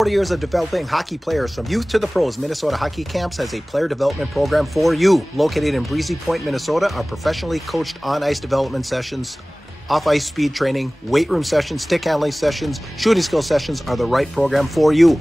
40 years of developing hockey players from youth to the pros, Minnesota Hockey Camps has a player development program for you. Located in Breezy Point, Minnesota, our professionally coached on-ice development sessions, off-ice speed training, weight room sessions, stick handling sessions, shooting skill sessions are the right program for you.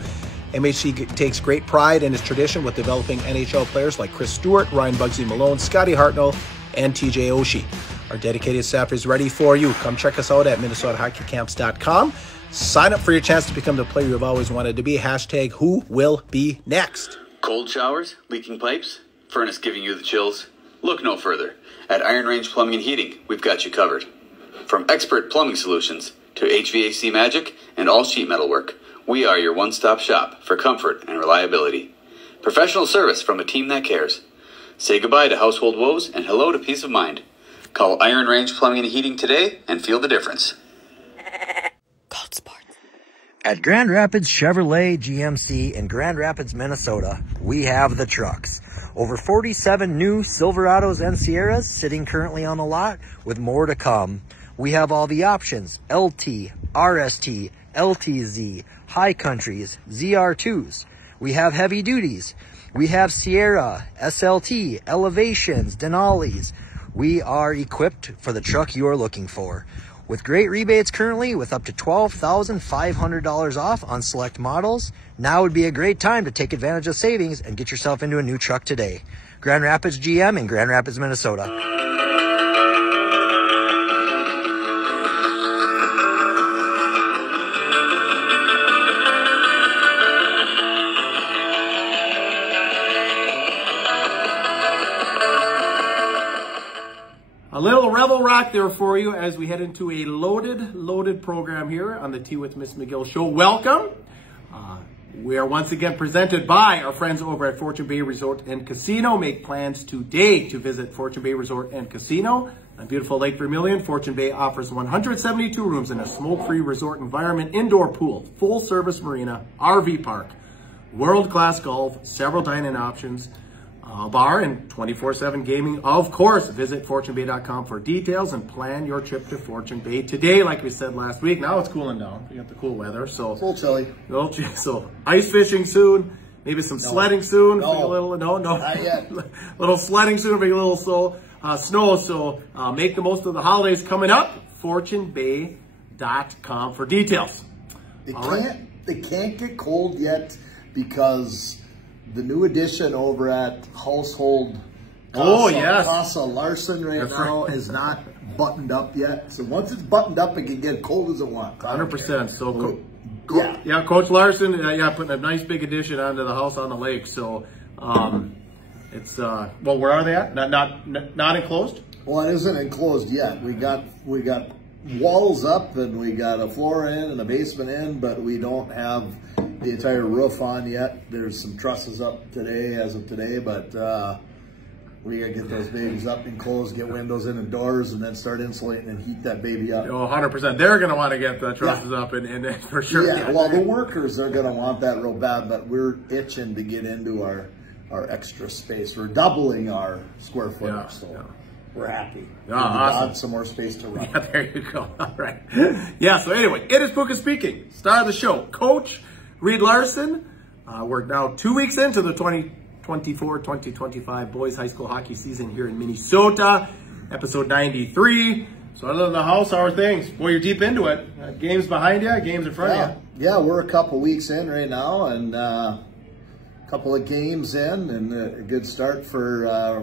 MHC takes great pride in its tradition with developing NHL players like Chris Stewart, Ryan Bugsy Malone, Scotty Hartnell, and TJ Oshie. Our dedicated staff is ready for you. Come check us out at MinnesotaHockeyCamps.com. Sign up for your chance to become the player you've always wanted to be. Hashtag who will be next. Cold showers, leaking pipes, furnace giving you the chills? Look no further. At Iron Range Plumbing and Heating, we've got you covered. From expert plumbing solutions to HVAC magic and all sheet metal work, we are your one-stop shop for comfort and reliability. Professional service from a team that cares. Say goodbye to household woes and hello to peace of mind. Call Iron Range Plumbing and Heating today and feel the difference. At Grand Rapids Chevrolet GMC in Grand Rapids, Minnesota, we have the trucks. Over 47 new Silverados and Sierras sitting currently on the lot with more to come. We have all the options: LT, RST, LTZ, High Countries, ZR2s. We have heavy duties. We have Sierra, SLT, Elevations, Denali's. We are equipped for the truck you are looking for. With great rebates currently, with up to $12,500 off on select models, now would be a great time to take advantage of savings and get yourself into a new truck today. Grand Rapids GM in Grand Rapids, Minnesota. A little Rebel Rock there for you as we head into a loaded program here on the Tea with Ms McGill Show. Welcome. We are once again presented by our friends over at Fortune Bay Resort and Casino. Make plans today to visit Fortune Bay Resort and Casino on beautiful Lake Vermilion. Fortune Bay offers 172 rooms in a smoke-free resort environment, indoor pool, full-service marina, RV park, world-class golf, several dining options, bar, and 24/7 gaming. Of course, visit fortunebay.com for details and plan your trip to Fortune Bay today. Like we said last week, now it's cooling down. We got the cool weather, so it's a little chilly. So ice fishing soon, maybe some sledding soon. No, not yet. Little sledding soon, maybe a little snow. So make the most of the holidays coming up. Fortunebay.com for details. They can't get cold yet because the new addition over at Household Casa Larson now is not buttoned up yet. So once it's buttoned up, it can get cold as it wants. 100%. So Coach Larson, putting a nice big addition onto the house on the lake. So it's well, where are they at? Not enclosed? Well, it isn't enclosed yet. We got walls up and we got a floor in and a basement in, but we don't have the entire roof on yet. There's some trusses up today, as of today, but we gotta get those babies up and closed, get windows in and doors, and then start insulating and heat that baby up. Oh, 100%. They're gonna want to get the trusses up and for sure. Yeah, well, the workers are gonna want that real bad, but we're itching to get into our extra space. We're doubling our square footage, so we're happy. Awesome. Some more space to run. Yeah, there you go. All right. Yeah, so anyway, it is Puka speaking. Star of the show, Coach Reed Larson. We're now 2 weeks into the 2024-2025 boys high school hockey season here in Minnesota. Episode 93. So other than the house, how are things? Boy, you're deep into it. Games behind you, games in front of you. Yeah, we're a couple weeks in right now, and a couple of games in, and a good start for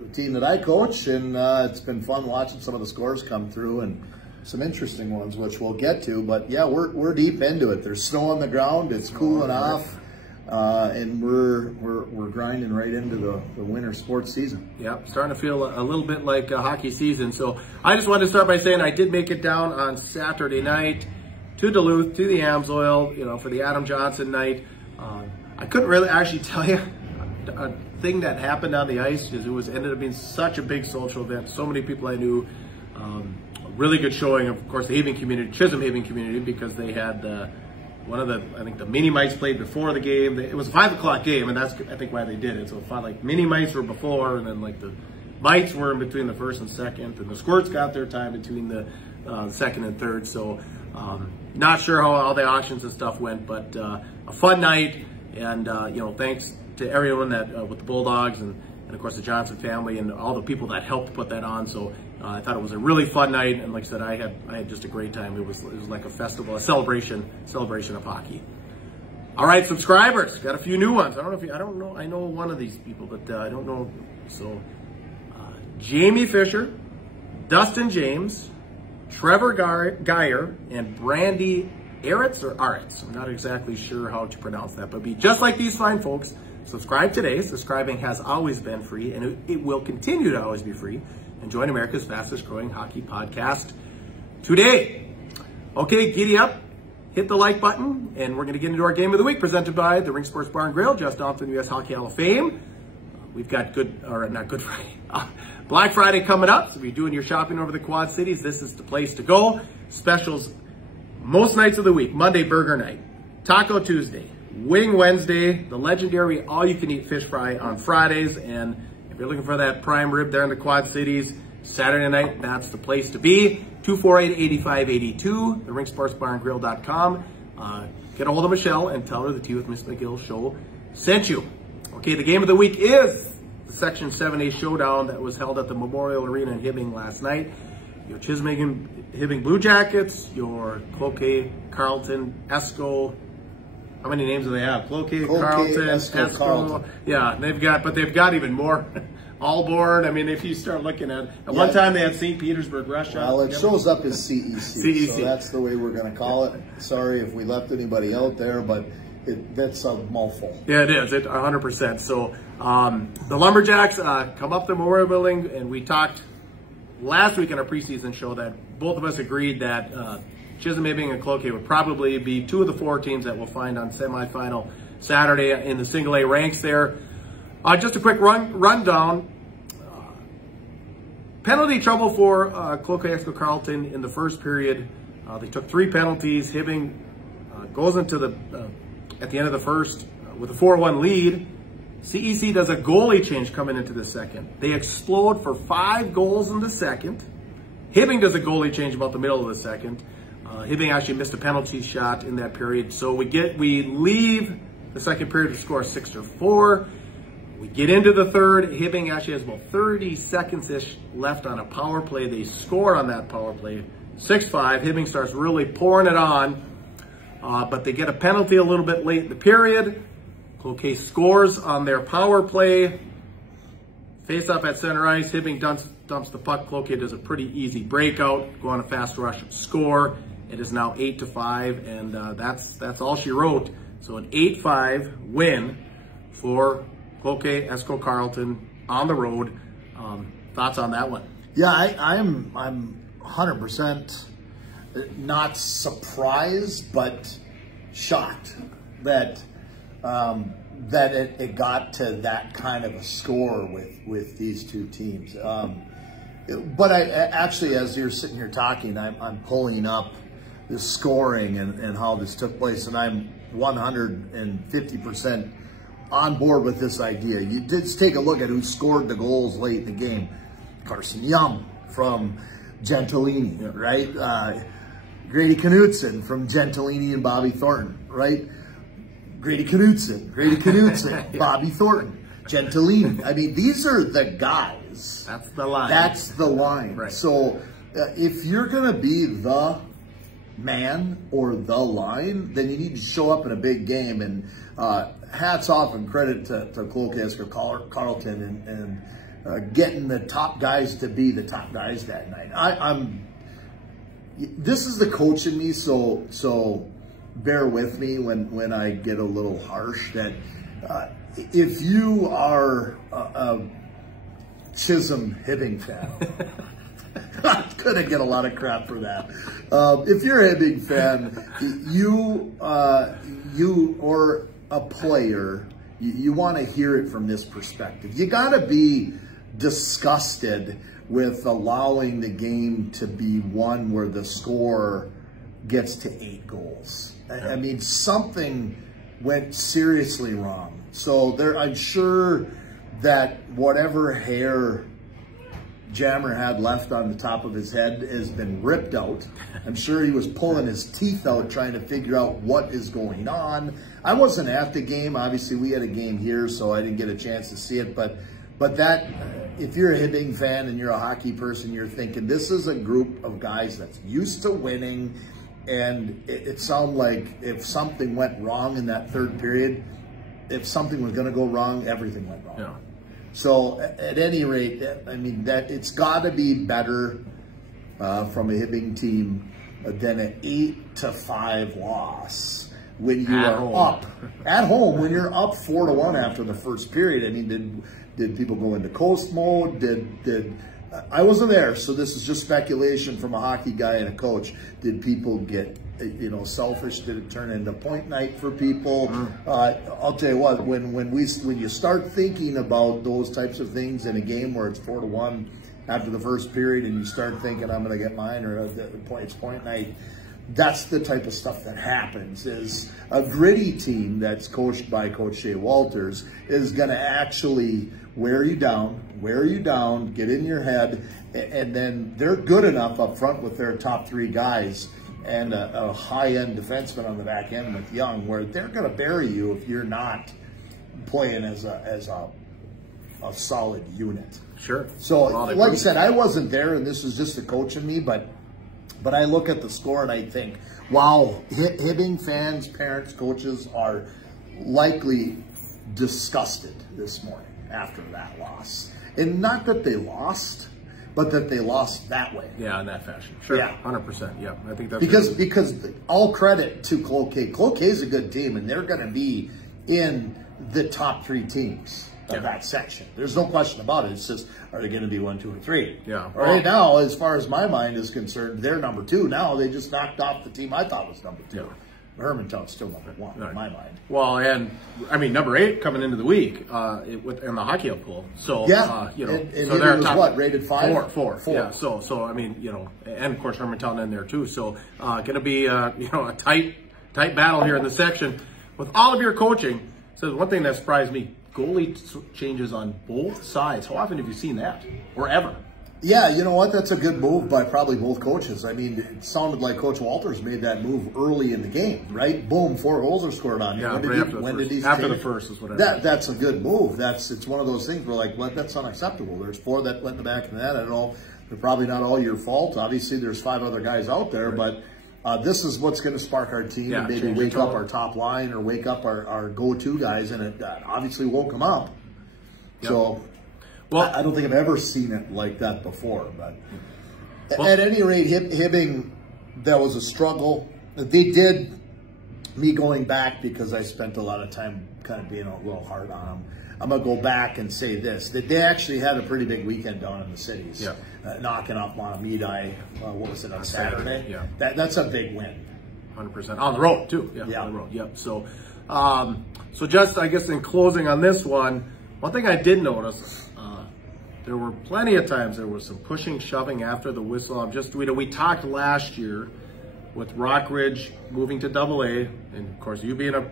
the team that I coach, and it's been fun watching some of the scores come through and some interesting ones, which we'll get to. But yeah, we're deep into it. There's snow on the ground. It's cooling off, and we're grinding right into the winter sports season. Yeah, starting to feel a little bit like hockey season. So I just wanted to start by saying I did make it down on Saturday night to Duluth, to the Amsoil, for the Adam Johnson night. I couldn't really actually tell you a thing that happened on the ice because it ended up being such a big social event. So many people I knew. Really good showing, of course, the Haven community, Chisholm Haven community, because they had I think the mini mites played before the game. It was a 5 o'clock game, and that's, I think, why they did it. So mini mites were before, and then the mites were in between the first and second, and the squirts got their time between the second and third. So Not sure how all the auctions and stuff went, but a fun night. And, thanks to everyone that with the Bulldogs and of course the Johnson family and all the people that helped put that on. So I thought it was a really fun night, and like I said, I had just a great time. It was like a festival, a celebration of hockey. All right, subscribers, got a few new ones. I don't know. I know one of these people, but I don't know. So Jamie Fisher, Dustin James, Trevor Geyer, and Brandy Aritz or Aritz. I'm not exactly sure how to pronounce that, but be just like these fine folks. Subscribe today. Subscribing has always been free, and it will continue to always be free. And join America's fastest growing hockey podcast today. Okay, giddy up. Hit the like button, and we're going to get into our game of the week presented by the Ring Sports Bar and Grill, just off the U.S. Hockey Hall of Fame. We've got Black Friday coming up. So if you're doing your shopping over the Quad Cities, this is the place to go. Specials most nights of the week. Monday, burger night. Taco Tuesday. Wing Wednesday. The legendary all-you-can-eat fish fry on Fridays. And if you're looking for that prime rib there in the Quad Cities, Saturday night, that's the place to be. 248-8582, the ringsportsbarandgrill.com. Get a hold of Michelle and tell her the Tea with Ms. McGill show sent you. Okay, the game of the week is the Section 7A showdown that was held at the Memorial Arena in Hibbing last night. Your Chisholm Hibbing Blue Jackets, your Cloquet, Carleton, Esco. How many names do they have? Cloquet, Carleton, Esco. Carleton. Yeah, they've got even more. Allboard. I mean, if you start looking at one time they had St. Petersburg, Russia. Well, it shows up as CEC, so that's the way we're going to call it. Sorry if we left anybody out there, but that's a mouthful. Yeah, it is. 100%. So the Lumberjacks come up the Memorial Building, and we talked last week in our preseason show that both of us agreed that Chisholm, Hibbing, and Cloquet would probably be two of the four teams that we'll find on semifinal Saturday in the single A ranks there. Just a quick rundown. Penalty trouble for Cloquet Esco Carleton in the first period. They took 3 penalties. Hibbing goes into at the end of the first with a 4-1 lead. CEC does a goalie change coming into the second. They explode for 5 goals in the second. Hibbing does a goalie change about the middle of the second. Hibbing actually missed a penalty shot in that period. So we leave the second period to score 6-4. We get into the third. Hibbing actually has about 30 seconds-ish left on a power play. They score on that power play, 6-5. Hibbing starts really pouring it on, but they get a penalty a little bit late in the period. Cloquet scores on their power play. Face-off at center ice. Hibbing dumps the puck. Cloquet does a pretty easy breakout, go on a fast rush, score. It is now 8-5, and that's all she wrote. So an 8-5 win for Cloquet Esco Carleton on the road. Thoughts on that one? Yeah, I'm 100% not surprised, but shocked that it got to that kind of a score with these two teams. But I actually, as you're sitting here talking, I'm pulling up the scoring and how this took place, and I'm 150% on board with this idea. You just take a look at who scored the goals late in the game. Carson Young from Gentilini, right? Grady Knutson from Gentilini and Bobby Thornton, right? Grady Knutson, Yeah. Bobby Thornton, Gentilini. I mean, these are the guys. That's the line. That's the line. Right. So if you're going to be the man or the line, then you need to show up in a big game. And hats off and credit to Cloquet Esco Carleton and getting the top guys to be the top guys that night. This is the coach in me, so bear with me when I get a little harsh. That if you are a Chisholm Hibbing fan, I'm gonna get a lot of crap for that. If you're a Hibbing fan, you or a player, you want to hear it from this perspective. You got to be disgusted with allowing the game to be one where the score gets to 8 goals. I mean, something went seriously wrong. So I'm sure that whatever hair Jammer had left on the top of his head has been ripped out. I'm sure he was pulling his teeth out trying to figure out what is going on. I wasn't at the game. Obviously, we had a game here, so I didn't get a chance to see it. But that, if you're a Hibbing fan and you're a hockey person, you're thinking this is a group of guys that's used to winning. And it sounded like if something went wrong in that third period, if something was going to go wrong, everything went wrong. Yeah. So at any rate, I mean, that it's got to be better from a Hibbing team than an 8-5 loss when you are up at home. When you're up 4-1 after the first period. I mean, did people go into coast mode? Did I wasn't there, so this is just speculation from a hockey guy and a coach. Did people get, selfish? Did it turn into point night for people? I'll tell you what, when you start thinking about those types of things in a game where it's 4-1 after the first period, and you start thinking I'm going to get mine, or it's point night, that's the type of stuff that happens. Is a gritty team that's coached by Coach Shea Walters is going to actually wear you down, get in your head, and then they're good enough up front with their top 3 guys and a high-end defenseman on the back end with Young, where they're going to bury you if you're not playing as a solid unit. Sure. So, like I said, I wasn't there, and this is just the coach in me, but I look at the score and I think, wow, Hibbing fans, parents, coaches are likely disgusted this morning after that loss. And not that they lost, but that they lost that way. Yeah, in that fashion. Sure. Yeah. 100%. Yeah. I think that's because all credit to Cloquet. Cloquet is a good team, and they're going to be in the top 3 teams of that section. There's no question about it. It's just, are they going to be 1, 2, or 3? Yeah. Right now, as far as my mind is concerned, they're number 2. Now they just knocked off the team I thought was number 2. Yeah. Hermantown's still number 1 in my mind. Well, and I mean, number 8 coming into the week in the hockey up pool. So yeah, and so they're was what, rated 5? 4. Yeah. So I mean, and of course Hermantown in there too. So going to be a tight battle here in the section with all of your coaching. So one thing that surprised me: goalie changes on both sides. How often have you seen that, or ever? Yeah, you know what? That's a good move by probably both coaches. I mean, it sounded like Coach Walters made that move early in the game, right? Boom, 4 goals are scored on you. Yeah, when did he after the first is what I mean. That's a good move. It's one of those things where, like, what? That's unacceptable. There's 4 that went in the back of the net. I don't know. They're probably not all your fault. Obviously, there's 5 other guys out there, but this is what's going to spark our team and maybe wake up our top line or wake up our go-to guys, and it obviously woke them up. Yep. So... well, I don't think I've ever seen it like that before, but at any rate, Hibbing, that was a struggle. They did, me going back, because I spent a lot of time kind of being a little hard on them, I'm going to go back and say this, that they actually had a pretty big weekend down in the cities, knocking off Montemedi, what was it, on Saturday? Yeah. That's a big win. 100%. On the road, too. Yeah, on the road. Yep. So, so just, I guess, in closing on this one thing I did notice, there were plenty of times there was some pushing, shoving after the whistle. We talked last year with Rockridge moving to AA, and of course you being a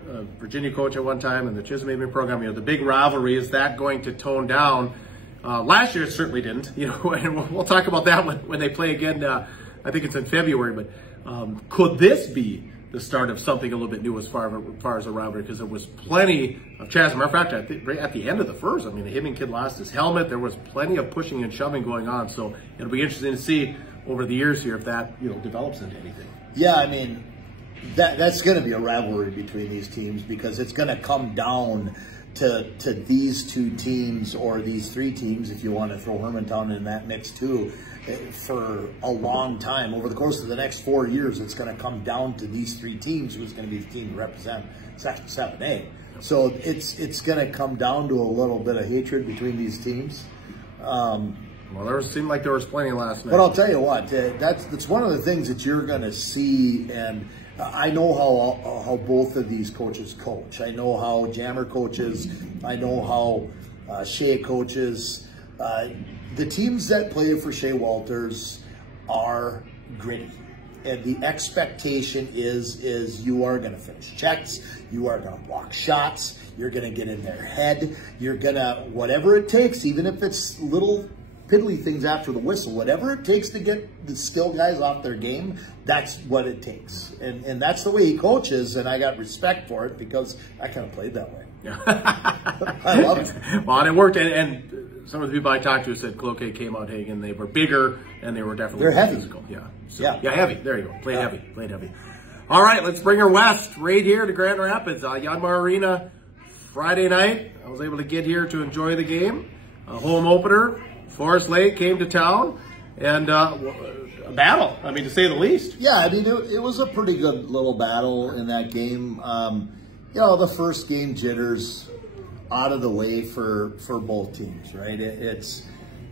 Virginia coach at one time and the Chisholm program, the big rivalry, is that going to tone down? Last year it certainly didn't, and we'll talk about that when they play again. I think it's in February, but could this be the start of something a little bit new as far as a rivalry? Because there was plenty of chance. As a matter of fact, right at the end of the first, I mean, the Hibbing kid lost his helmet. There was plenty of pushing and shoving going on. So it'll be interesting to see over the years here if that develops into anything. Yeah, I mean, that's going to be a rivalry between these teams, because it's going to come down to these 2 teams, or these 3 teams, if you want to throw Hermantown in that mix too, for a long time. Over the course of the next 4 years, it's going to come down to these 3 teams who's going to be the team to represent Section 7A. So it's going to come down to a little bit of hatred between these teams. Well, seemed like there was plenty last night. But I'll tell you what, that's one of the things that you're going to see, and I know how both of these coaches coach. I know how Jammer coaches. I know how Shea coaches. The teams that play for Shea Walters are gritty. And the expectation is you are going to finish checks. You are going to block shots. You're going to get in their head. You're going to, whatever it takes, even if it's little piddly things after the whistle. Whatever it takes to get the skill guys off their game, that's what it takes. And that's the way he coaches, and I got respect for it because I kind of played that way. Yeah. I love it. Well, and it worked, and some of the people I talked to said Cloquet came out Hagen. They were bigger, and they were definitely They're heavy. physical. Yeah. So, Yeah. heavy. There you go. Played heavy. All right, let's bring her west, right here to Grand Rapids. Yanmar Arena, Friday night. I was able to get here to enjoy the game. A home opener. Forest Lake came to town, and a battle, I mean, to say the least. Yeah, I mean, it was a pretty good little battle in that game. You know, the first game jitters out of the way for both teams, right? It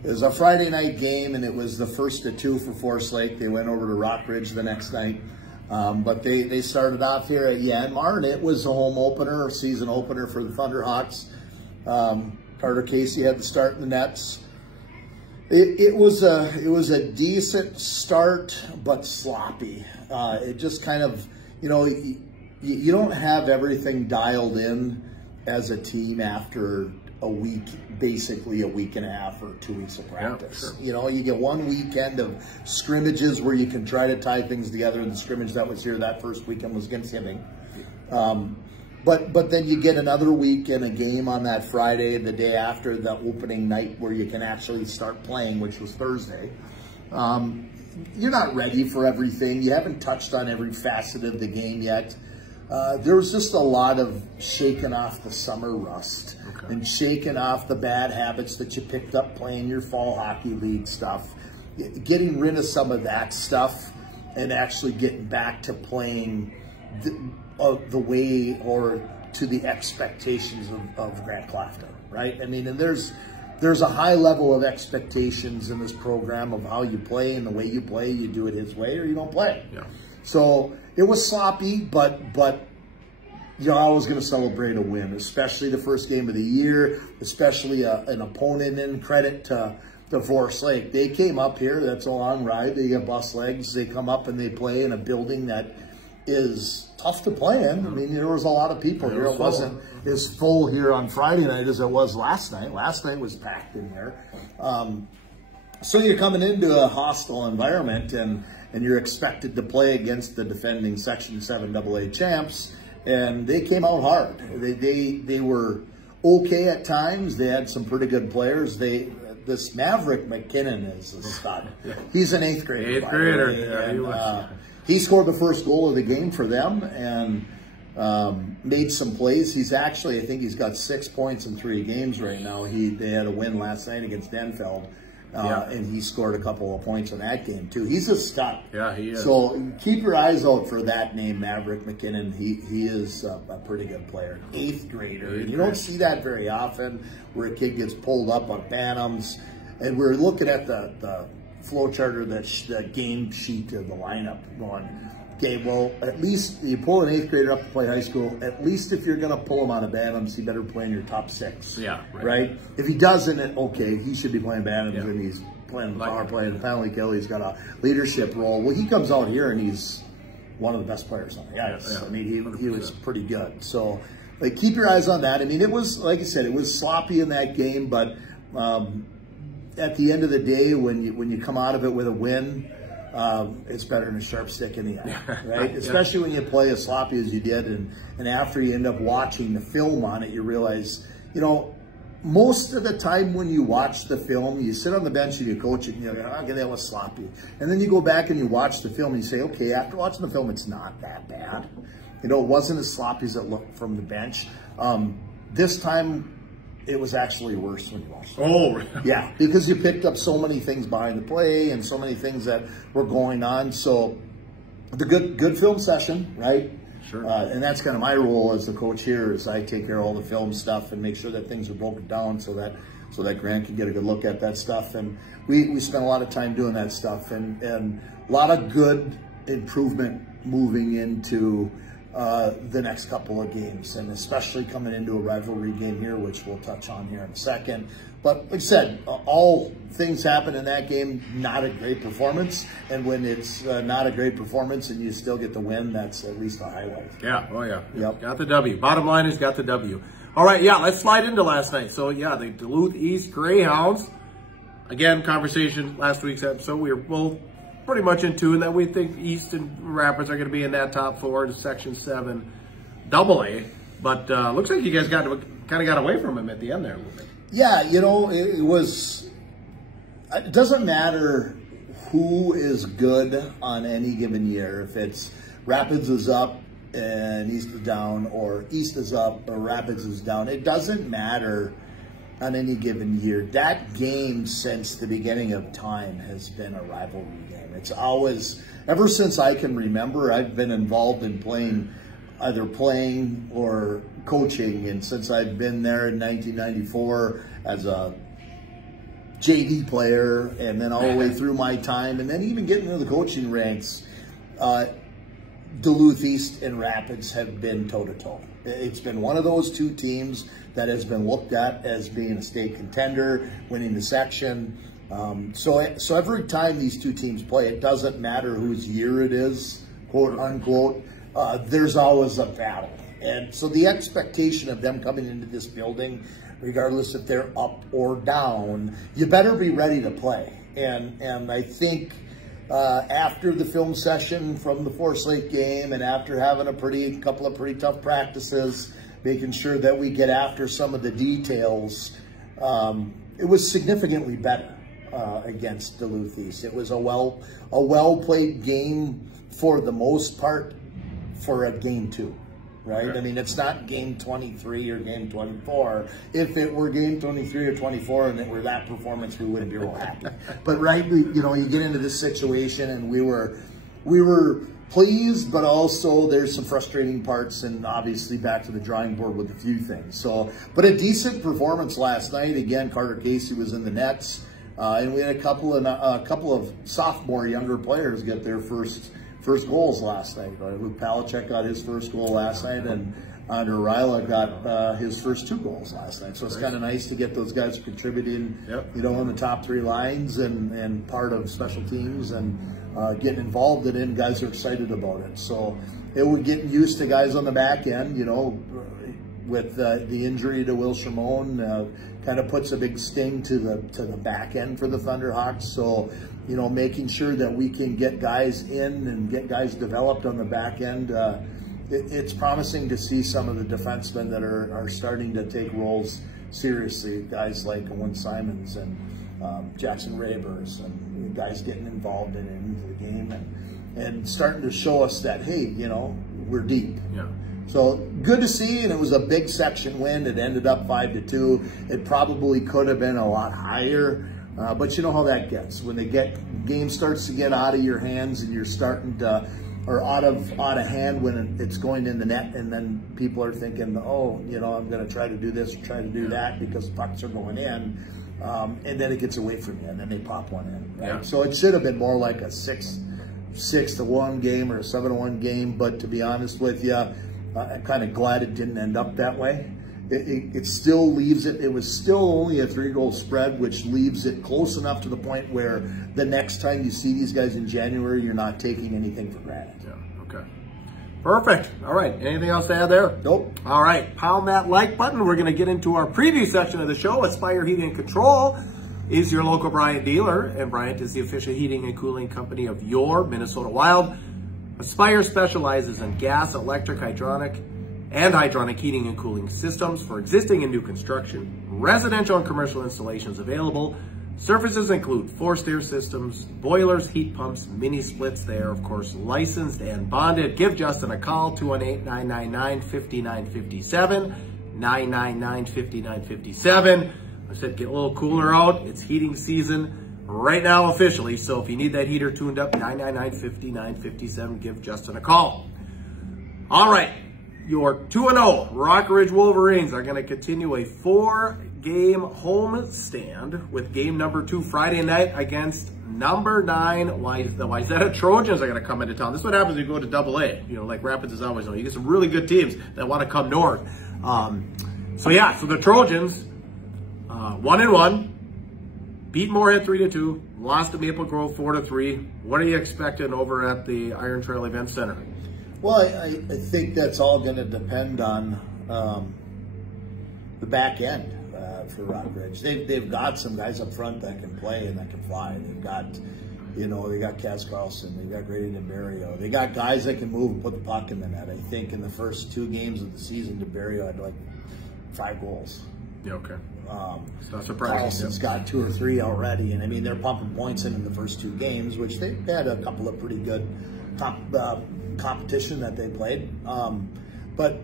was a Friday night game, and it was the first of two for Forest Lake. They went over to Rockridge the next night. But they started off here at Yanmar, and it was a home opener, a season opener for the Thunderhawks. Carter Casey had the start in the nets. It was a decent start, but sloppy. It just kind of, you know, you don't have everything dialed in as a team after a week, basically a week and a half or 2 weeks of practice. Yeah, sure. You know, you get one weekend of scrimmages where you can try to tie things together. And the scrimmage that was here that first weekend was against Hibbing. But then you get another week and a game on that Friday, the day after the opening night, where you can actually start playing, which was Thursday. You're not ready for everything. You haven't touched on every facet of the game yet. There was just a lot of shaking off the summer rust and shaking off the bad habits that you picked up playing your fall hockey league stuff, getting rid of some of that stuff and actually getting back to playing the way or to the expectations of Grant Clafton, right? I mean, and there's a high level of expectations in this program of how you play, and the way you play, you do it his way or you don't play. Yeah. So it was sloppy, but you're always going to celebrate a win, especially the first game of the year, especially an opponent. And credit to Forest Lake. They came up here. That's a long ride. They get bus legs. They come up and they play in a building that is tough to play in. I mean, there was a lot of people here. It wasn't as full here on Friday night as it was last night. Last night was packed in here. So you're coming into a hostile environment, and you're expected to play against the defending Section 7 AA champs, and they came out hard. They were okay at times. They had some pretty good players. This Maverick McKinnon is a stud. He's an 8th grader. 8th grader. He scored the first goal of the game for them and made some plays. He's actually, I think he's got 6 points in 3 games right now. They had a win last night against Denfeld. And he scored a couple of points in that game too. He's a stud. Yeah, he is. So keep your eyes out for that name, Maverick McKinnon. He is a pretty good player. 8th grader. You don't see that very often, where a kid gets pulled up on Bantams. And we're looking at the flow chart or the game sheet of the lineup going, okay, well, at least you pull an 8th grader up to play high school. At least if you're going to pull him out of Bantams, he better play in your top 6. Yeah. Right? If he doesn't, okay, he should be playing Bantams, and he's playing the power play and the penalty kill. He's got a leadership role. Well, he comes out here and he's one of the best players on the ice. Yeah. I mean, he was pretty good. So, like, keep your eyes on that. I mean, it was, like I said, it was sloppy in that game, but at the end of the day, when you come out of it with a win, it's better than a sharp stick in the eye, right? Especially when you play as sloppy as you did, and after you end up watching the film on it, you realize, you know, most of the time when you watch the film, you sit on the bench and you coach it, and you go, okay, that was sloppy. And then you go back and you watch the film and you say, okay, after watching the film, it's not that bad. You know, it wasn't as sloppy as it looked from the bench. This time, it was actually worse when you watched it. Oh, yeah, because you picked up so many things behind the play and so many things that were going on. So the good film session, right? Sure. And that's kind of my role as the coach here, is I take care of all the film stuff and make sure that things are broken down so that Grant can get a good look at that stuff. And we spent a lot of time doing that stuff, and a lot of good improvement moving into the next couple of games, and especially coming into a rivalry game here, which we'll touch on here in a second. But like I said, all things happen in that game. Not a great performance, and when it's not a great performance and you still get the win, that's at least a highlight. Yeah, oh yeah. Yep. Got the W. Bottom line is got the W. All right, yeah, let's slide into last night. So yeah, the Duluth East Greyhounds, again, conversation last week's episode, we were both pretty much in tune that we think East and Rapids are going to be in that top 4 in Section 7 AA. But looks like you guys kind of got away from him at the end there a little bit. Yeah, you know, it doesn't matter who is good on any given year. If it's Rapids is up and East is down, or East is up or Rapids is down, it doesn't matter on any given year. That game, since the beginning of time, has been a rivalry game. It's always, ever since I can remember, I've been involved in either playing or coaching, and since I've been there in 1994 as a JV player, and then all the way through my time, and then even getting into the coaching ranks, Duluth East and Rapids have been toe-to-toe. It's been one of those two teams that has been looked at as being a state contender, winning the section. So every time these two teams play, it doesn't matter whose year it is, quote unquote, there's always a battle. And so the expectation of them coming into this building, regardless if they're up or down, you better be ready to play. And I think after the film session from the Forest Lake game, and after having a couple of pretty tough practices, making sure that we get after some of the details, it was significantly better against Duluth East. It was a well-played game for the most part for a game 2. Right? Okay. I mean, it's not game 23 or game 24. If it were game 23 or 24 and it were that performance, we wouldn't be real happy. But right, you know, you get into this situation, and we were pleased, but also there's some frustrating parts, and obviously back to the drawing board with a few things. So, but a decent performance last night. Again, Carter Casey was in the nets, and we had a couple of sophomore younger players get their first goals last night. Luke Palachek got his first goal last night, and Andre Ryla got his first 2 goals last night. So it's kind of nice to get those guys contributing, you know, in the top 3 lines and part of special teams, and getting involved in it, and guys are excited about it. So it would get used to guys on the back end, you know, with the injury to Will Shimon, kind of puts a big sting to the back end for the Thunderhawks. So, you know, making sure that we can get guys in and get guys developed on the back end. It's promising to see some of the defensemen that are starting to take roles seriously. Guys like Owen Simons and Jackson Rabers, and guys getting involved in the game and starting to show us that, hey, you know, we're deep. Yeah. So good to see, and it was a big section win. It ended up 5-2. It probably could have been a lot higher, but you know how that gets. When game starts to get out of your hands, and you're starting to, or out of hand when it's going in the net, and then people are thinking, oh, you know, I'm going to try to do this or try to do that because pucks are going in, and then it gets away from you, and then they pop one in. Right? Yeah. So it should have been more like a 6-1 game or a 7-1 game, but to be honest with you, I'm kind of glad it didn't end up that way. It still leaves it was still only a 3-goal spread, which leaves it close enough to the point where the next time you see these guys in January, you're not taking anything for granted. Yeah, okay. Perfect. All right, anything else to add there? Nope. All right, pound that like button. We're going to get into our preview section of the show. Aspire Heating and Control is your local Bryant dealer, and Bryant is the official heating and cooling company of your Minnesota Wild. Aspire specializes in gas, electric, hydronic heating and cooling systems for existing and new construction. Residential and commercial installations available. Services include forced air systems, boilers, heat pumps, mini splits. They are, of course, licensed and bonded. Give Justin a call, 218-999-5957, 999-5957. I said get a little cooler out. It's heating season right now officially, so if you need that heater tuned up, 999-5957, give Justin a call. All right, your 2-0 Rock Ridge Wolverines are going to continue a 4-game home stand with game number 2 Friday night against number 9 the Wayzata Trojans are going to come into town. This is what happens when you go to AA. You know, like Rapids is always known. You get some really good teams that want to come north. So the Trojans, 1-1. Beat Moorhead 3-2, lost to Maple Grove 4-3. What are you expecting over at the Iron Trail Event Center? Well, I think that's all going to depend on the back end. for Rockridge. They've got some guys up front that can play and that can fly. They've got, you know, they got Cass Carlson, they got Grady DeBerrio. They got guys that can move and put the puck in the net. I think in the first 2 games of the season, DeBerrio had like 5 goals. Yeah, okay. It's not surprising. Carlson's got 2 or 3 already, and I mean they're pumping points in the first 2 games, which they had a couple of pretty good competition that they played. But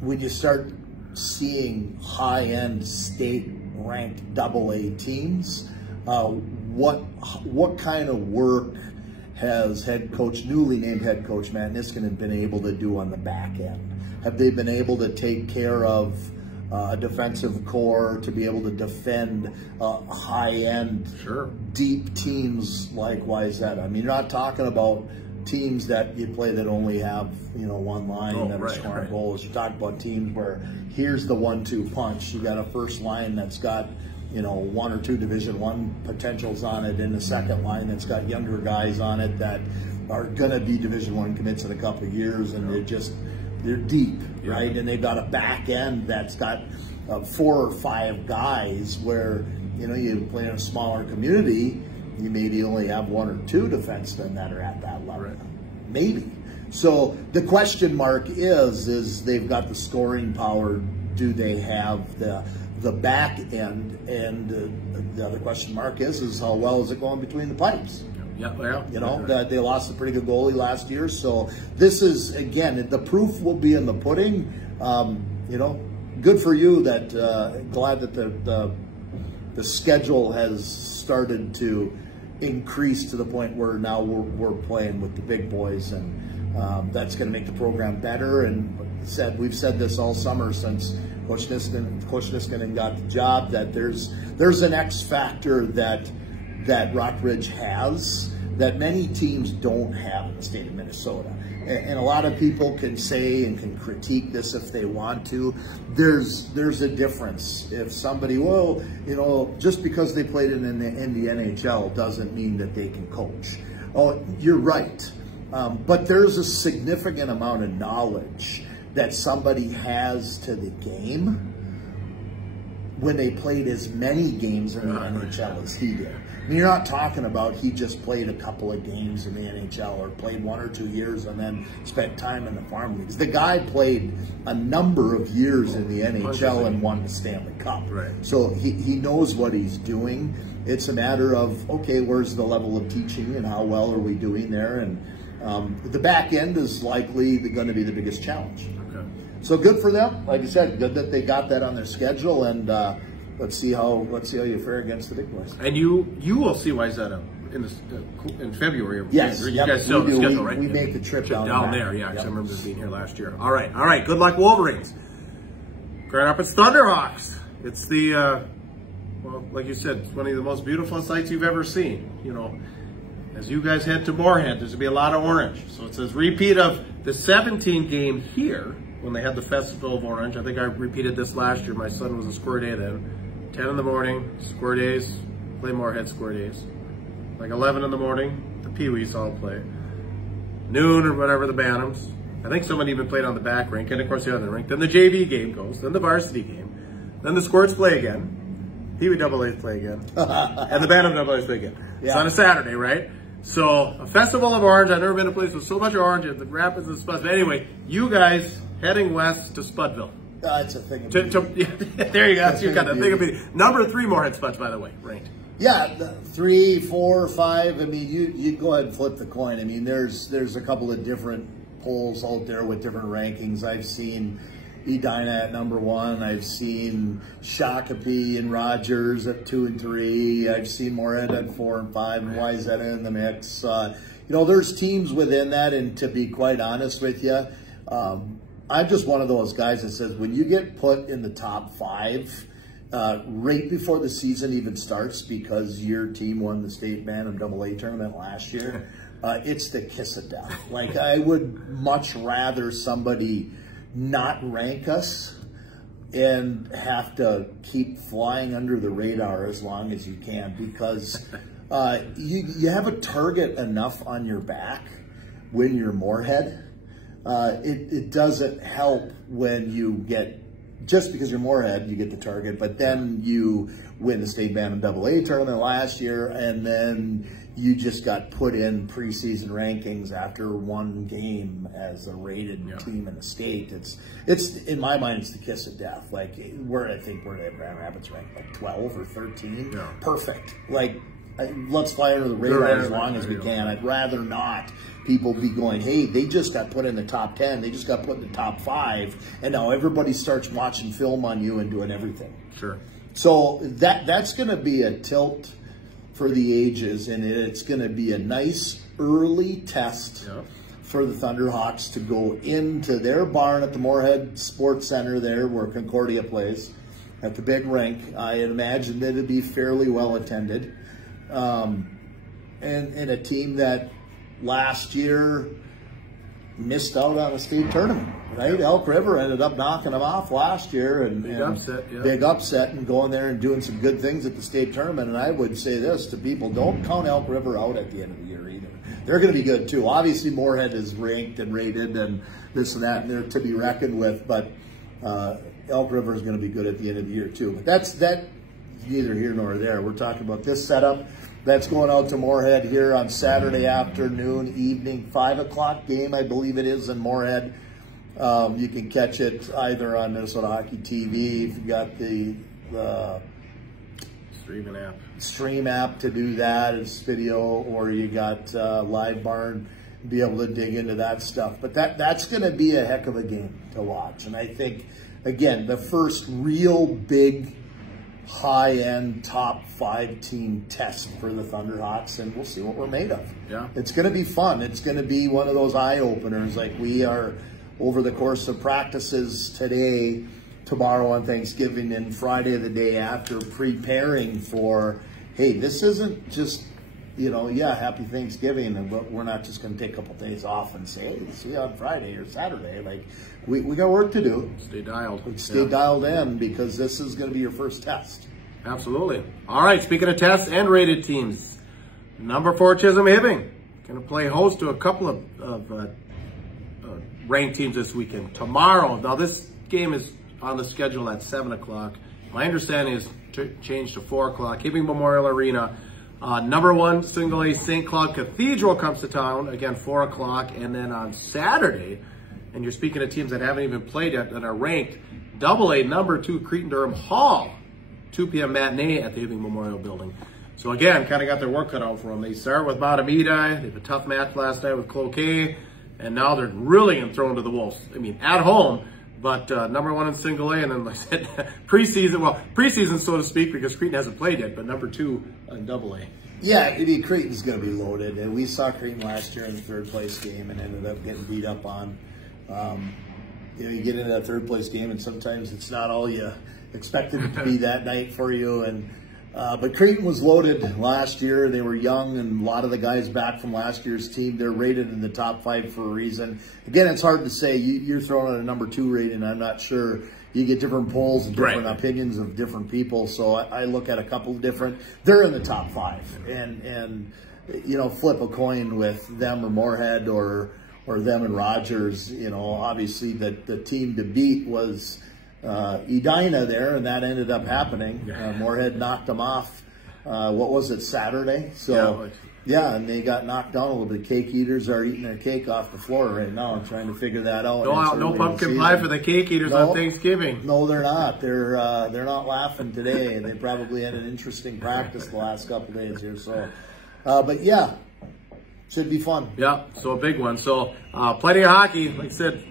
when you start seeing high-end state-ranked AA teams, what kind of work has newly named head coach Matt Niskanen been able to do on the back end? Have they been able to take care of a defensive core to be able to defend high-end, deep teams like YZ? I mean, you're not talking about teams that you play that only have, you know, one line that are scoring goals. You talk about teams where here's the 1-2 punch. You got a first line that's got, you know, 1 or 2 Division I potentials on it, and the second line that's got younger guys on it that are going to be Division I commits in a couple of years, and they're deep, right? And they've got a back end that's got 4 or 5 guys where, you know, you play in a smaller community, you maybe only have 1 or 2 defensemen that are at that level. Maybe. So the question mark is they've got the scoring power. Do they have the back end? And the other question mark is how well is it going between the pipes? Yeah. You know, they lost a pretty good goalie last year. So this is, again, the proof will be in the pudding. You know, good for you that, glad that the schedule has started to increase to the point where now we're playing with the big boys, and that's going to make the program better. And we've said this all summer since Coach Niskanen got the job, that there's an X factor that Rockridge has that many teams don't have in the state of Minnesota. And a lot of people can say and can critique this if they want to. There's a difference. If somebody, well, you know, just because they played in the NHL doesn't mean that they can coach. Oh, you're right. But there's a significant amount of knowledge that somebody has to the game when they played as many games in the NHL as he did. I mean, you're not talking about he just played a couple of games in the NHL or played 1 or 2 years and then spent time in the farm leagues. The guy played a number of years in the NHL and won the Stanley Cup. So he knows what he's doing. It's a matter of, okay, where's the level of teaching and how well are we doing there? And the back end is likely going to be the biggest challenge. So good for them. Like I said, good that they got that on their schedule, and let's see how you fare against the big boys. And you will see YZ in February. Yes, you guys still have the schedule, right? We make the trip down there. Yeah, because I remember being here last year. All right. Good luck, Wolverines. Grand Rapids Thunderhawks. It's the well, like you said, it's one of the most beautiful sights you've ever seen. You know, as you guys head to Moorhead, there's gonna be a lot of orange. So it says repeat of the 17 game here when they had the Festival of Orange. I think I repeated this last year. My son was a square day then. 10 in the morning, square days, play Moorhead square days. Like 11 in the morning, the Pee-wees all play. Noon or whatever, the Bantams. I think someone even played on the back rink, and of course the other rink. Then the JV game goes, then the varsity game. Then the Squirts play again. Pee-wee AA play again. And the Bantam AA's play again. It's on a Saturday, right? So a Festival of Orange. I've never been to a place with so much orange at the Rapids and Spuds. But anyway, you guys heading west to Spudville. It's a thing of beauty. There you go. That's your kind of thing of beauty. Number 3 Moorhead Spuds, by the way, ranked. Yeah, 3, 4, 5. I mean, you go ahead and flip the coin. I mean, there's a couple of different polls out there with different rankings. I've seen Edina at number 1. I've seen Shakopee and Rogers at 2 and 3. I've seen Moorhead at 4 and 5, and YZ in the mix. You know, there's teams within that, and to be quite honest with you, I'm just one of those guys that says when you get put in the top 5 right before the season even starts because your team won the state Bantam AA tournament last year, it's the kiss of death. Like, I would much rather somebody not rank us and have to keep flying under the radar as long as you can, because you have a target enough on your back when you're Moorhead. It doesn't help when you get just because you're Moorhead, you get the target, but then you win the state band and AA tournament last year, and then you just got put in preseason rankings after one game as a rated team in the state. It's in my mind, it's the kiss of death. Like I think we're at Grand Rapids ranked like 12 or 13. Yeah. Perfect. Like let's fly under the radar as long as we can. I'd rather not people be going, hey, they just got put in the top 10. They just got put in the top 5. And now everybody starts watching film on you and doing everything. Sure. So that's going to be a tilt for the ages, and it's going to be a nice early test for the Thunderhawks to go into their barn at the Moorhead Sports Center there where Concordia plays at the big rink. I imagine that it'd be fairly well attended. And a team that last year missed out on a state tournament, right? Elk River ended up knocking them off last year, and big upset and going there and doing some good things at the state tournament. And I would say this to people, don't count Elk River out at the end of the year either. They're going to be good too. Obviously Moorhead is ranked and rated and this and that, and they're to be reckoned with, but Elk River is going to be good at the end of the year too. But that's neither here nor there. We're talking about this setup. That's going out to Moorhead here on Saturday afternoon, evening, 5 o'clock game, I believe it is, in Moorhead. You can catch it either on Minnesota Hockey TV if you've got the stream app to do that. It's video, or you got Live Barn, be able to dig into that stuff. But that's going to be a heck of a game to watch. And I think, again, the first real big high-end top 5 team test for the Thunderhawks, and we'll see what we're made of. Yeah, it's going to be fun. It's going to be one of those eye-openers. Like we are over the course of practices today, tomorrow on Thanksgiving, and Friday the day after, preparing for, hey, this isn't just, you know, happy Thanksgiving, but we're not just going to take a couple days off and say, hey, see you on Friday or Saturday. Like, we got work to do. Stay dialed. Stay dialed in, because this is going to be your first test. Absolutely. All right, speaking of tests and rated teams, number 4 Chisholm Hibbing going to play host to a couple of ranked teams this weekend. Tomorrow, now this game is on the schedule at 7 o'clock. My understanding is changed to 4 o'clock. Hibbing Memorial Arena. Number 1 single A St. Cloud Cathedral comes to town, again, 4 o'clock. And then on Saturday, and you're speaking of teams that haven't even played yet that are ranked, AA number 2 Cretin-Durham Hall, 2 p.m. matinee at the Hibbing Memorial Building. So again, kind of got their work cut out for them. They start with Matamidi. They had a tough match last night with Cloquet, and now they're really getting thrown to the wolves. I mean, at home, but number 1 in single A, and then, like I said, preseason, so to speak, because Cretin hasn't played yet, but number 2 in AA. Yeah, Cretin's going to be loaded, and we saw Cretin last year in the 3rd place game and ended up getting beat up on. You get into that 3rd place game, and sometimes it's not all you expected it to be that night for you. And but Cretin was loaded last year. They were young, and a lot of the guys back from last year's team, they're rated in the top 5 for a reason. Again, it's hard to say. You're throwing out a number 2 rating. I'm not sure. You get different polls and different opinions of different people. So I look at a couple of different. They're in the top 5, and you know, flip a coin with them or Moorhead or them and Rogers. You know, obviously the team to beat was Edina there, and that ended up happening. Moorhead knocked them off, what was it, Saturday? So, yeah, and they got knocked down a little bit. Cake eaters are eating their cake off the floor right now and trying to figure that out. No pumpkin pie for the cake eaters on Thanksgiving. No, they're not. They're not laughing today. They probably had an interesting practice the last couple days here. So, but yeah, should be fun. Yeah, so a big one. So plenty of hockey. Like I said,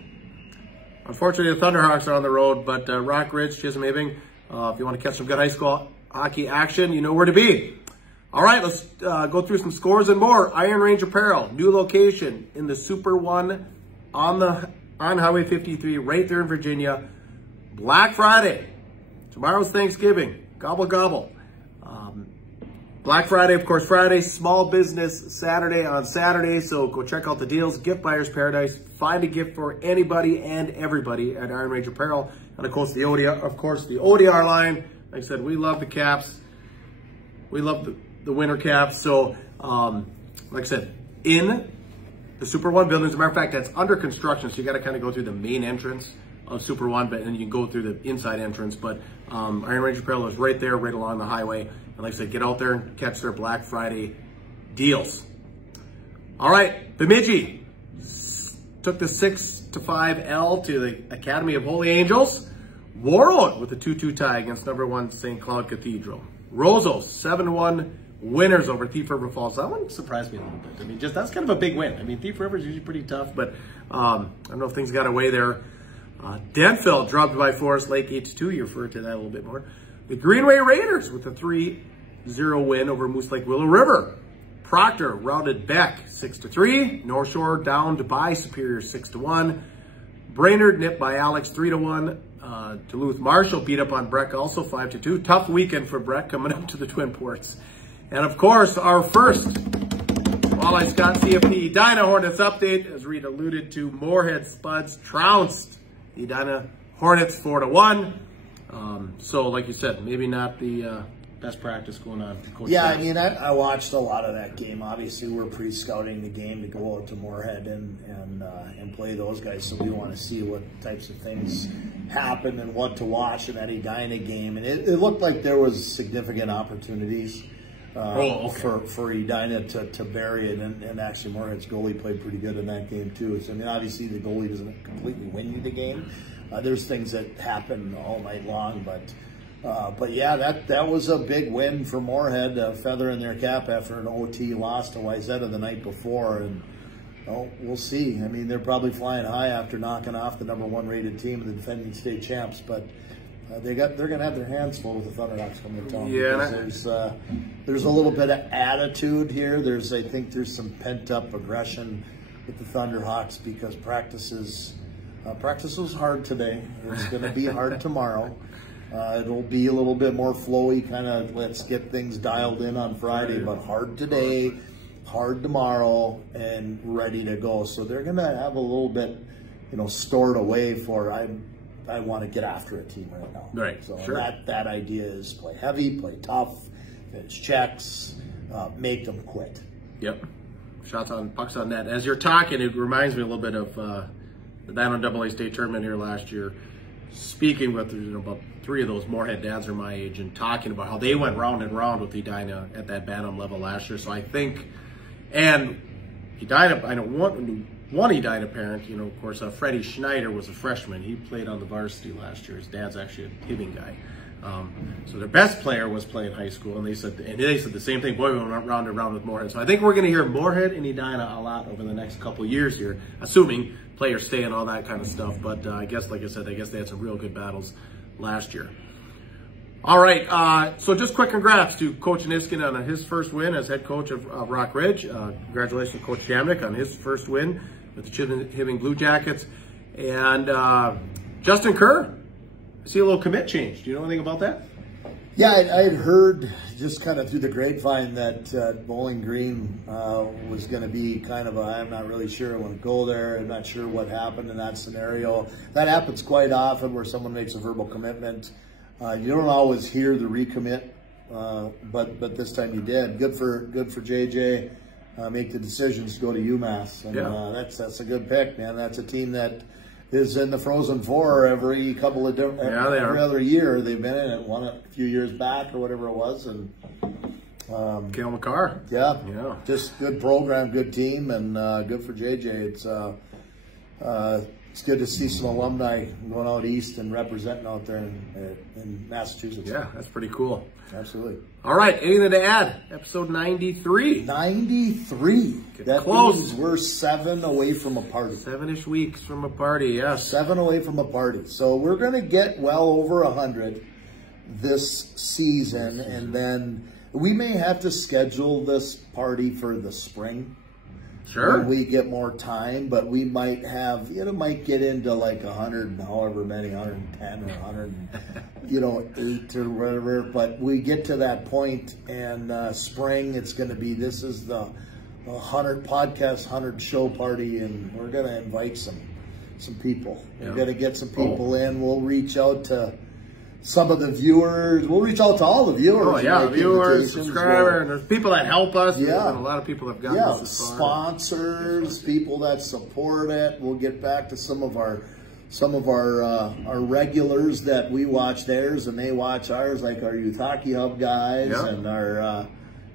unfortunately the Thunderhawks are on the road, but Rock Ridge, Chisholm Hibbing, if you want to catch some good high school hockey action, you know where to be. All right, let's go through some scores and more. Iron Range Apparel, new location in the Super 1 on Highway 53, right there in Virginia. Black Friday. Tomorrow's Thanksgiving. Gobble, gobble. Black Friday, of course, Friday. Small Business Saturday on Saturday. So go check out the deals. Gift Buyer's Paradise. Find a gift for anybody and everybody at Iron Range Apparel. And of course, the ODR line. Like I said, we love the caps. We love the winter caps. So, like I said, in the Super 1 building, as a matter of fact, that's under construction. So you got to kind of go through the main entrance of Super 1, but then you can go through the inside entrance. But Iron Range Apparel is right there, right along the highway. And like I said, get out there and catch their Black Friday deals. All right, Bemidji took the 6-5 to the Academy of Holy Angels. Warroad with a 2-2 tie against #1 St. Cloud Cathedral. Roseau 7-1 winners over Thief River Falls. That one surprised me a little bit. I mean, that's kind of a big win. I mean, Thief River is usually pretty tough, but I don't know if things got away there. Denfeld dropped by Forest Lake 8-2. You referred to that a little bit more. The Greenway Raiders with a 3-0 win over Moose Lake Willow River. Proctor routed Beck 6-3. North Shore downed by Superior 6-1. Brainerd nipped by Alex 3-1. Duluth Marshall beat up on Breck also 5-2. Tough weekend for Breck coming up to the Twin Ports. And of course, our first Walleye Scott CFP Edina Hornets update, as Reed alluded to, Moorhead Spuds trounced the Edina Hornets 4-1. So like you said, maybe not the best practice going on. Yeah, I mean, I watched a lot of that game. Obviously, we're pre-scouting the game to go out to Moorhead and play those guys, so we want to see what types of things happen and what to watch in that Edina game. And it looked like there was significant opportunities for Edina to bury it, and actually Moorhead's goalie played pretty good in that game too. So I mean, obviously the goalie doesn't completely win you the game. There's things that happen all night long, but yeah, that was a big win for Moorhead, a feather in their cap after an OT loss to Wayzata the night before, and we'll see. I mean, they're probably flying high after knocking off the #1 rated team and the defending state champs, but they're going to have their hands full with the Thunderhawks coming to town. Yeah, there's a little bit of attitude here. I think there's some pent up aggression with the Thunderhawks because practice was hard today. It's going to be hard tomorrow. It'll be a little bit more flowy, kind of let's get things dialed in on Friday, but hard today, hard tomorrow, and ready to go. So they're going to have a little bit, stored away for I want to get after a team right now. Right. So sure. that idea is play heavy, play tough, finish checks, make them quit. Yep. Pucks on net. As you're talking, it reminds me a little bit of the NCAA state tournament here last year. Speaking with about 3 of those Moorhead dads are my age and talking about how they went round and round with Edina at that Bantam level last year. So I think, and Edina, I know one Edina parent, of course, Freddie Schneider was a freshman. He played on the varsity last year. His dad's actually a Hibbing guy. So their best player was playing high school, and they said the same thing. Boy, we went round and round with Moorhead. So I think we're going to hear Moorhead and Edina a lot over the next couple of years here, assuming players stay and all that kind of stuff. But I guess, like I said, they had some real good battles last year. All right, so just quick congrats to Coach Niskin on his first win as head coach of Rock Ridge. Congratulations to Coach Jamnick on his first win with the Hibbing Blue Jackets. And Justin Kerr, I see a little commit change. Do you know anything about that? Yeah, I had heard just kind of through the grapevine that Bowling Green was going to be kind of I'm not really sure I want to go there. I'm not sure what happened in that scenario. That happens quite often where someone makes a verbal commitment. You don't always hear the recommit, but this time you did. Good for JJ. Make the decisions to go to UMass, and that's a good pick, man. That's a team that is in the Frozen Four every other year. They've been in it, won a few years back or whatever it was, and Cale McCarr. Yeah, just good program, good team, and good for JJ. It's good to see some alumni going out east and representing out there in Massachusetts. Yeah, that's pretty cool. Absolutely. All right, anything to add? Episode 93. 93. That close. means we're 7 away from a party. 7-ish weeks from a party, yes. 7 away from a party. So we're going to get well over 100 this season, and then we may have to schedule this party for the spring. Sure. When we get more time, but we might might get into like 100 and however many, 110 or 100, 8 or whatever. But we get to that point, and spring, it's going to be, this is the 100 podcast, 100 show party, and we're going to invite some people. Yeah. We're going to get some people in. We'll reach out to some of the viewers. We'll reach out to all the viewers. Oh, yeah, viewers, subscribers, and there's people that help us. Yeah. And a lot of people have gotten us sponsors, people that support it. We'll get back to some of our some of our regulars that we watch theirs and they watch ours, like our Youth Hockey Hub guys and our,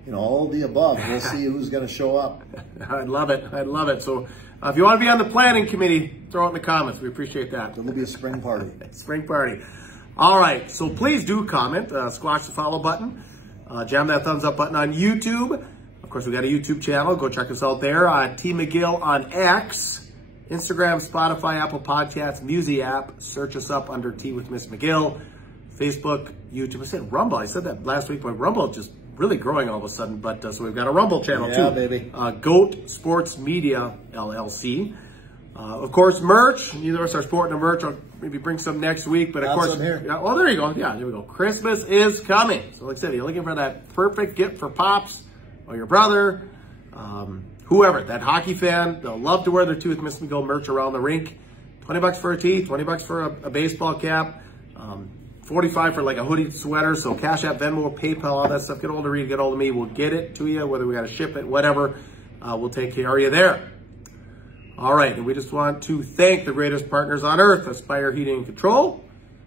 you know, all of the above. We'll see who's going to show up. I'd love it. I'd love it. So if you want to be on the planning committee, throw it in the comments. We appreciate that. It'll be a spring party. Spring party. All right. So please do comment. Squash the follow button. Jam that thumbs up button on YouTube. Of course, we got a YouTube channel. Go check us out there. T McGill on X, Instagram, Spotify, Apple Podcasts, Musi app. Search us up under Tea with Ms McGill. Facebook, YouTube. I said Rumble. I said that last week, but Rumble just really growing all of a sudden. But so we've got a Rumble channel too. Yeah, baby. Goatsportsmediallc. Of course, merch. Neither of us are sporting a merch. I'll maybe bring some next week. But of course, here. Yeah, well, there you go. Yeah, there we go. Christmas is coming. So like I said, you're looking for that perfect gift for Pops or your brother, whoever, that hockey fan. They'll love to wear their Tea with Ms McGill merch around the rink. $20 for a tee, $20 for a baseball cap, $45 for like a hoodie sweater. So Cash App, Venmo, PayPal, all that stuff. Get hold of Reed, get hold of me. We'll get it to you, whether we got to ship it, whatever. We'll take care of you there. All right, and we just want to thank the greatest partners on earth: Aspire Heating and Control,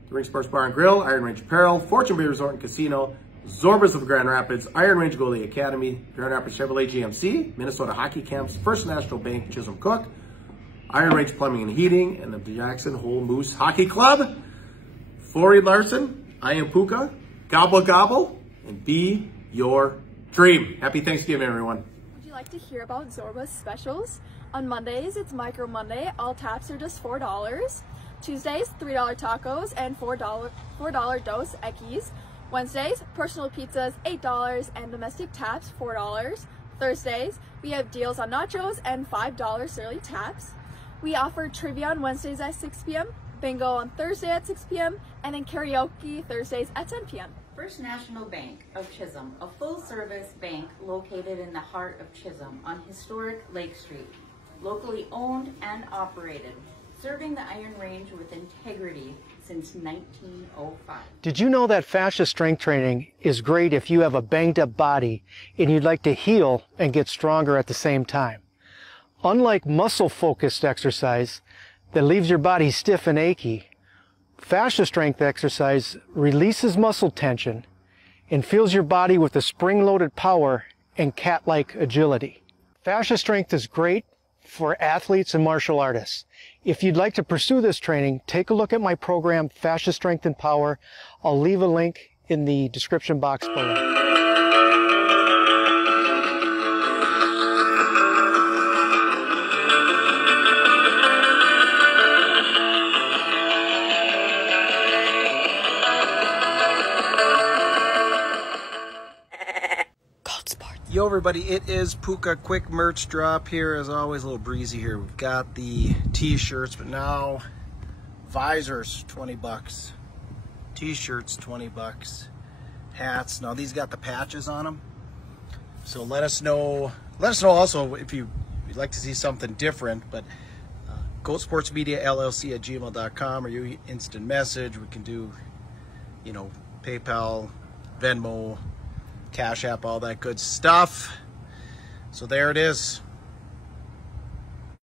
the Ring Sports Bar and Grill, Iron Range Apparel, Fortune Bay Resort and Casino, Zorbas of Grand Rapids, Iron Range Goalie Academy, Grand Rapids Chevrolet GMC, Minnesota Hockey Camps, First National Bank, Chisholm Cook, Iron Range Plumbing and Heating, and the Jackson Hole Moose Hockey Club. For Reed Larson, I am Puka. Gobble gobble, and be your dream. Happy Thanksgiving, everyone. Would you like to hear about Zorba's specials? On Mondays, it's Micro Monday. All taps are just $4. Tuesdays, $3 tacos and $4 Dos Equis. Wednesdays, personal pizzas, $8 and domestic taps, $4. Thursdays, we have deals on nachos and $5 Surly taps. We offer trivia on Wednesdays at 6 p.m., bingo on Thursday at 6 p.m., and then karaoke Thursdays at 10 p.m. First National Bank of Chisholm, a full-service bank located in the heart of Chisholm on historic Lake Street. Locally owned and operated, serving the Iron Range with integrity since 1905. Did you know that fascia strength training is great if you have a banged up body and you'd like to heal and get stronger at the same time? Unlike muscle-focused exercise that leaves your body stiff and achy, fascia strength exercise releases muscle tension and fills your body with a spring-loaded power and cat-like agility. Fascia strength is great for athletes and martial artists. If you'd like to pursue this training, take a look at my program, Fascia Strength and Power. I'll leave a link in the description box below. Yo everybody, it is Puka. Quick merch drop here. As always, a little breezy here. We've got the t-shirts, but now visors, 20 bucks. T-shirts, 20 bucks. Hats. Now these got the patches on them. So let us know also if you'd like to see something different, but Goatsportsmediallc at gmail.com, or you instant message. We can do, you know, PayPal, Venmo, Cash App, all that good stuff. So there it is.